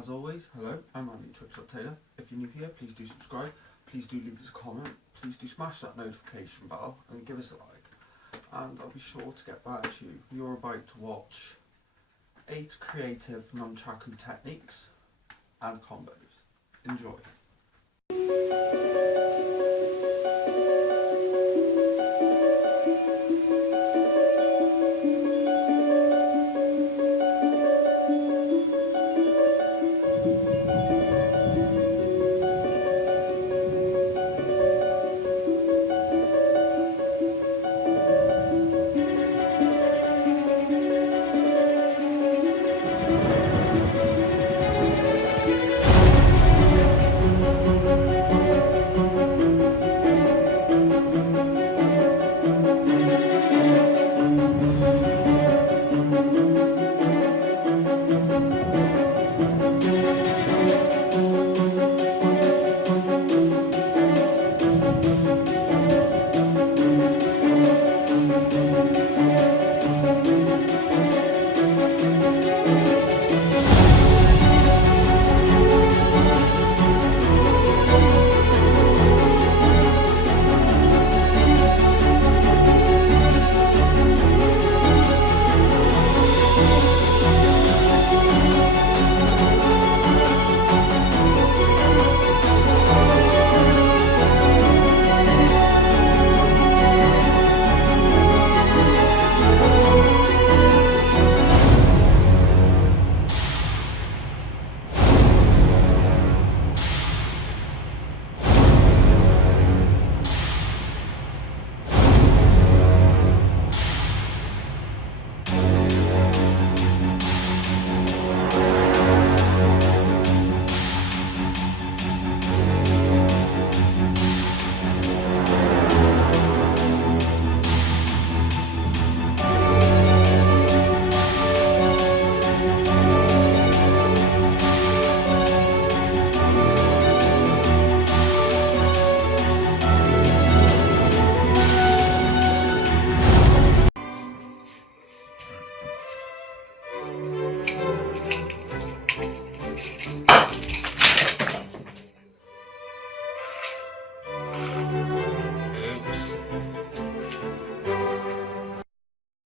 As always, hello, I'm Nunchaku. If you're new here, please do subscribe, please do leave us a comment, please do smash that notification bell and give us a like, and I'll be sure to get back to you. You're about to watch 8 creative Nunchaku techniques and combos. Enjoy.